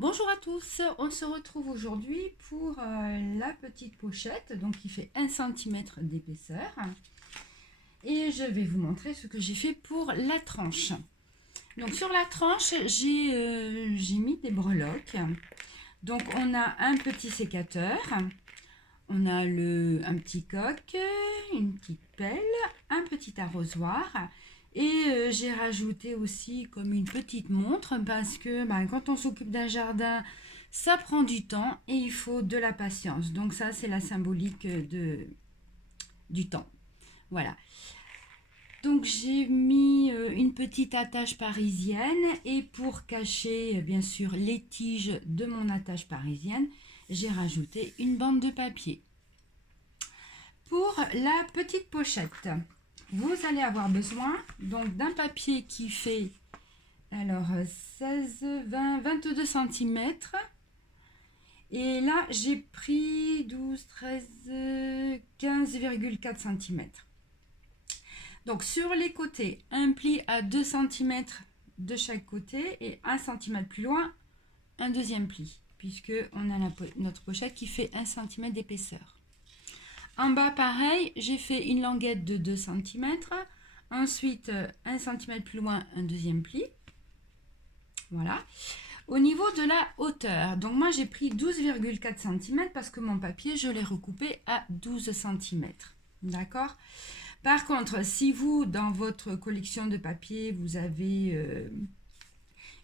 Bonjour à tous, on se retrouve aujourd'hui pour la petite pochette donc qui fait 1 cm d'épaisseur et je vais vous montrer ce que j'ai fait pour la tranche. Donc sur la tranche j'ai mis des breloques. Donc on a un petit sécateur, on a un petit coq, une petite pelle, un petit arrosoir. Et j'ai rajouté aussi comme une petite montre parce que quand on s'occupe d'un jardin, ça prend du temps et il faut de la patience. Donc ça, c'est la symbolique du temps. Voilà. Donc j'ai mis une petite attache parisienne et pour cacher bien sûr les tiges de mon attache parisienne, j'ai rajouté une bande de papier. Pour la petite pochette, vous allez avoir besoin donc d'un papier qui fait alors 16, 20, 22 cm. Et là, j'ai pris 12, 13, 15,4 cm. Donc sur les côtés, un pli à 2 cm de chaque côté et 1 cm plus loin, un deuxième pli, puisque on a notre pochette qui fait 1 cm d'épaisseur. En bas, pareil, j'ai fait une languette de 2 cm. Ensuite, 1 cm plus loin, un deuxième pli. Voilà. Au niveau de la hauteur, donc moi j'ai pris 12,4 cm parce que mon papier, je l'ai recoupé à 12 cm. D'accord ? Par contre, si vous, dans votre collection de papier, vous avez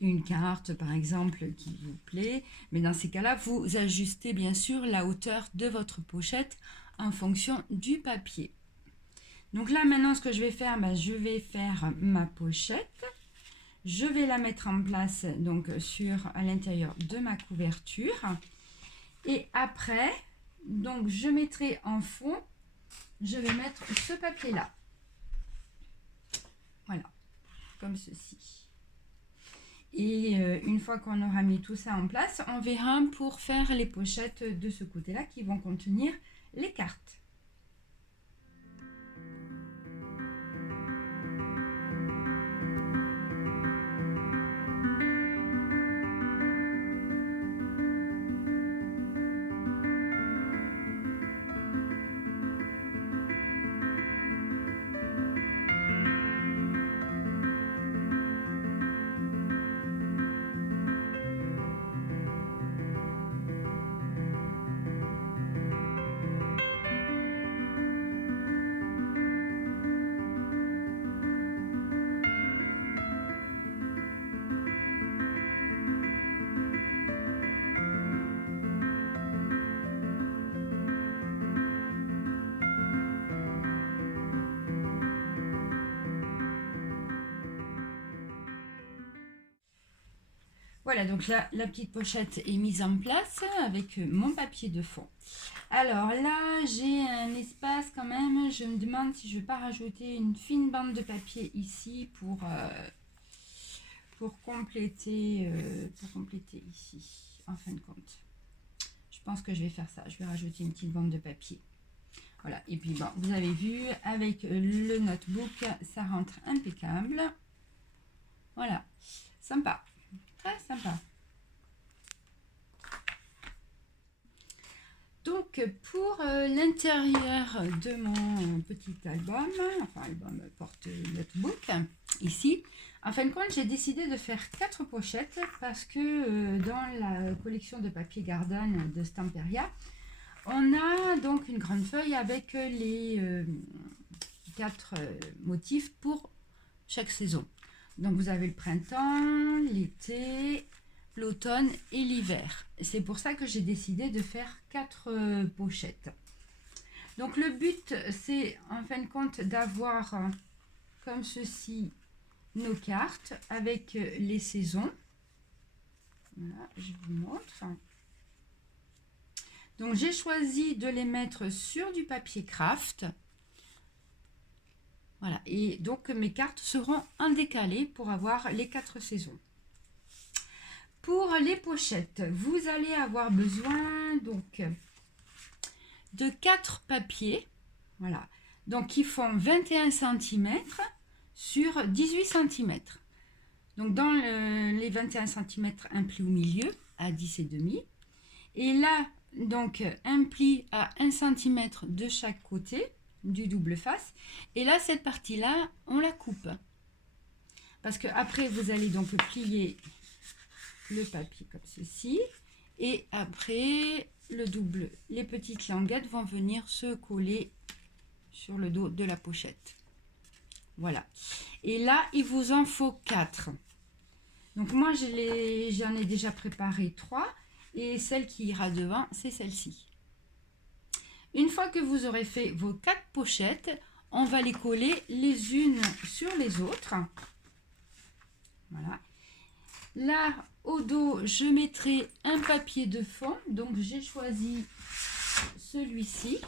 une carte, par exemple, qui vous plaît, mais dans ces cas-là, vous ajustez bien sûr la hauteur de votre pochette en fonction du papier. Donc là, maintenant, ce que je vais faire, je vais faire ma pochette. Je vais la mettre en place donc à l'intérieur de ma couverture. Et après, donc je mettrai en fond, je vais mettre ce papier-là. Voilà, comme ceci. Et une fois qu'on aura mis tout ça en place, on verra pour faire les pochettes de ce côté-là qui vont contenir les cartes. Voilà, donc là, la petite pochette est mise en place avec mon papier de fond. Alors là, j'ai un espace quand même. Je me demande si je ne vais pas rajouter une fine bande de papier ici pour compléter ici, en fin de compte. Je pense que je vais faire ça. Je vais rajouter une petite bande de papier. Voilà, et puis bon, vous avez vu, avec le notebook, ça rentre impeccable. Voilà, sympa. Très sympa. Donc pour l'intérieur de mon petit album, enfin album porte-notebook, ici, en fin de compte, j'ai décidé de faire 4 pochettes parce que dans la collection de papier Garden de Stamperia, on a donc une grande feuille avec les 4 motifs pour chaque saison. Donc vous avez le printemps, l'été, l'automne et l'hiver. C'est pour ça que j'ai décidé de faire 4 pochettes. Donc le but, c'est en fin de compte d'avoir comme ceci nos cartes avec les saisons. Voilà, je vous montre. Donc j'ai choisi de les mettre sur du papier craft. Voilà, et donc mes cartes seront en décalé pour avoir les 4 saisons. Pour les pochettes, vous allez avoir besoin donc de 4 papiers, voilà, donc qui font 21 cm sur 18 cm. Donc dans les 21 cm, un pli au milieu à 10,5. Et là, donc, un pli à 1 cm de chaque côté du double face. Et là, cette partie-là, on la coupe. Parce que après, vous allez donc plier le papier comme ceci. Et après, le double, les petites languettes vont venir se coller sur le dos de la pochette. Voilà. Et là, il vous en faut 4. Donc moi, j'en ai déjà préparé 3. Et celle qui ira devant, c'est celle-ci. Une fois que vous aurez fait vos 4 pochettes, on va les coller les unes sur les autres. Voilà. Là, au dos, je mettrai un papier de fond. Donc, j'ai choisi celui-ci.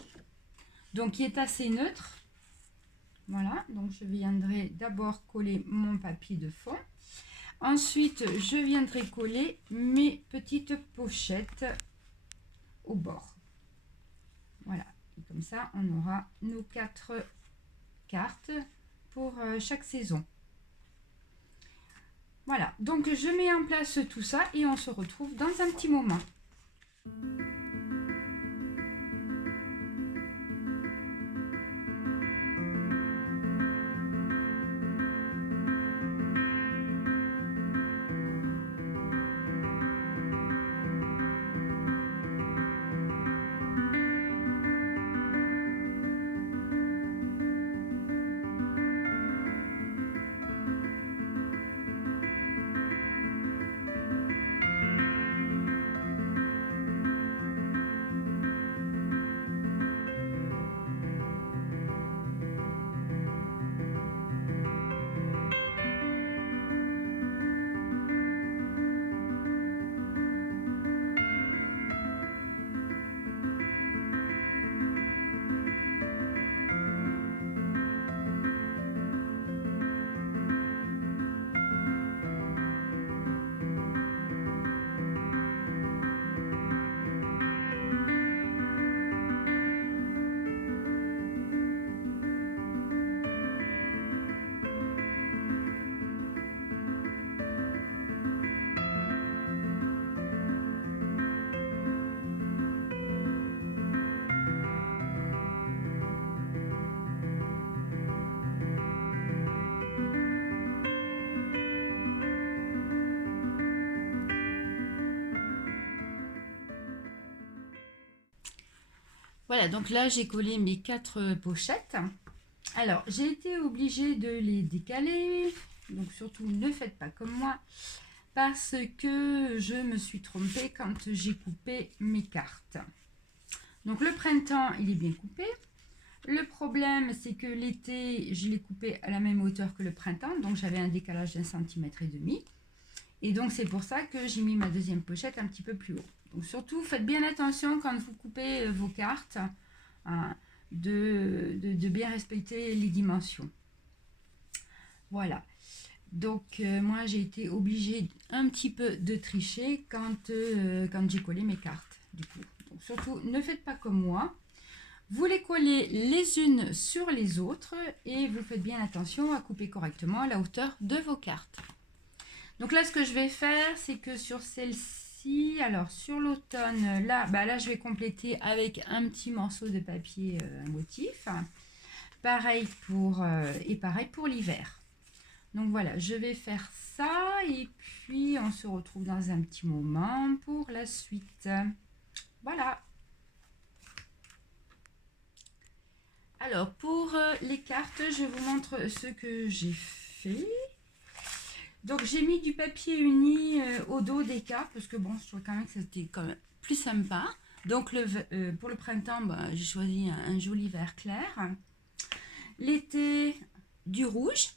Donc, qui est assez neutre. Voilà. Donc, je viendrai d'abord coller mon papier de fond. Ensuite, je viendrai coller mes petites pochettes au bord. Voilà. Et comme ça, on aura nos 4 cartes pour chaque saison. Voilà. Donc, je mets en place tout ça et on se retrouve dans un petit moment. Voilà, donc là, j'ai collé mes 4 pochettes. Alors, j'ai été obligée de les décaler. Donc, surtout, ne faites pas comme moi. Parce que je me suis trompée quand j'ai coupé mes cartes. Donc, le printemps, il est bien coupé. Le problème, c'est que l'été, je l'ai coupé à la même hauteur que le printemps. Donc, j'avais un décalage d'1,5 cm. Et donc, c'est pour ça que j'ai mis ma deuxième pochette un petit peu plus haut. Donc, surtout, faites bien attention quand vous coupez vos cartes, hein, de bien respecter les dimensions. Voilà. Donc, moi, j'ai été obligée un petit peu de tricher quand j'ai collé mes cartes. Du coup. Donc, surtout, ne faites pas comme moi. Vous les collez les unes sur les autres et vous faites bien attention à couper correctement la hauteur de vos cartes. Donc là, ce que je vais faire, c'est que sur celle-ci, alors sur l'automne, là, je vais compléter avec un petit morceau de papier motif. Pareil pour l'hiver. Donc voilà, je vais faire ça et puis on se retrouve dans un petit moment pour la suite. Voilà. Alors, pour les cartes, je vous montre ce que j'ai fait. Donc, j'ai mis du papier uni au dos des cartes parce que bon, je trouvais quand même que c'était quand même plus sympa. Donc, pour le printemps, j'ai choisi un joli vert clair. L'été, du rouge.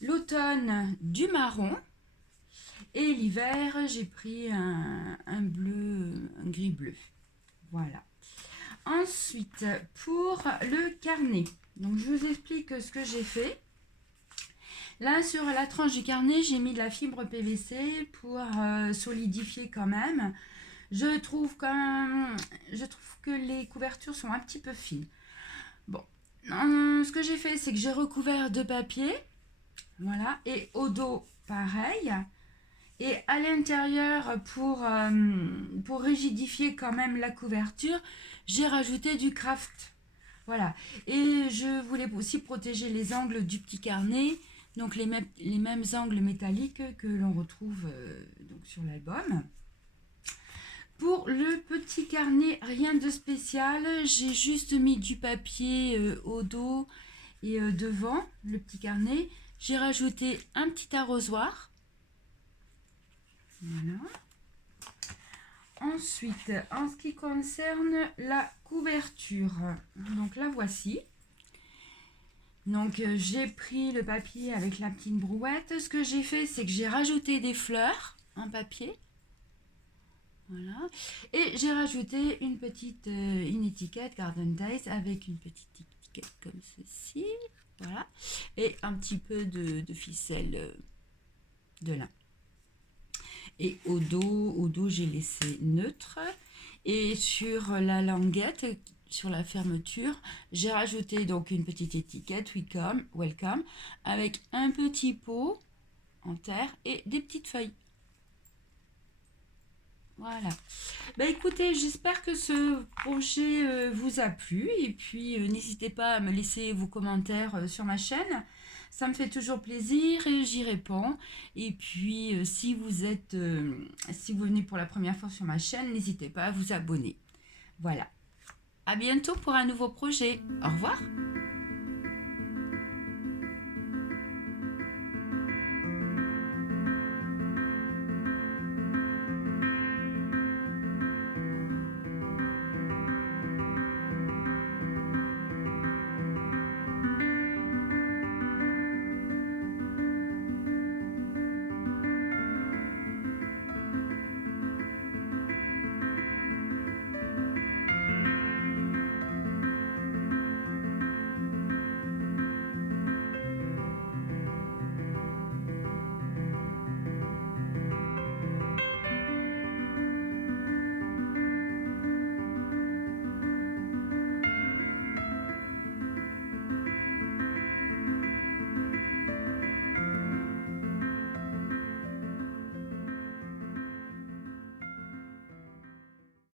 L'automne, du marron. Et l'hiver, j'ai pris un gris bleu. Voilà. Ensuite, pour le carnet, donc je vous explique ce que j'ai fait. Là, sur la tranche du carnet, j'ai mis de la fibre PVC pour solidifier quand même. Je trouve que les couvertures sont un petit peu fines. Bon, ce que j'ai fait, c'est que j'ai recouvert de papier. Voilà, et au dos, pareil. Et à l'intérieur, pour rigidifier quand même la couverture, j'ai rajouté du craft. Voilà. Et je voulais aussi protéger les angles du petit carnet, donc les mêmes angles métalliques que l'on retrouve donc sur l'album. Pour le petit carnet, rien de spécial. J'ai juste mis du papier au dos et devant le petit carnet. J'ai rajouté un petit arrosoir. Voilà. Ensuite, en ce qui concerne la couverture, donc la voici. Donc j'ai pris le papier avec la petite brouette. Ce que j'ai fait, c'est que j'ai rajouté des fleurs en papier. Voilà. Et j'ai rajouté une étiquette Garden Days avec une petite étiquette comme ceci. Voilà. Et un petit peu de ficelle de lin. Et au dos, j'ai laissé neutre. Et sur la languette, sur la fermeture, j'ai rajouté donc une petite étiquette welcome avec un petit pot en terre et des petites feuilles. Voilà. Bah écoutez, j'espère que ce projet vous a plu et puis n'hésitez pas à me laisser vos commentaires sur ma chaîne. Ça me fait toujours plaisir et j'y réponds. Et puis si vous venez pour la première fois sur ma chaîne, n'hésitez pas à vous abonner. Voilà. À bientôt pour un nouveau projet. Au revoir.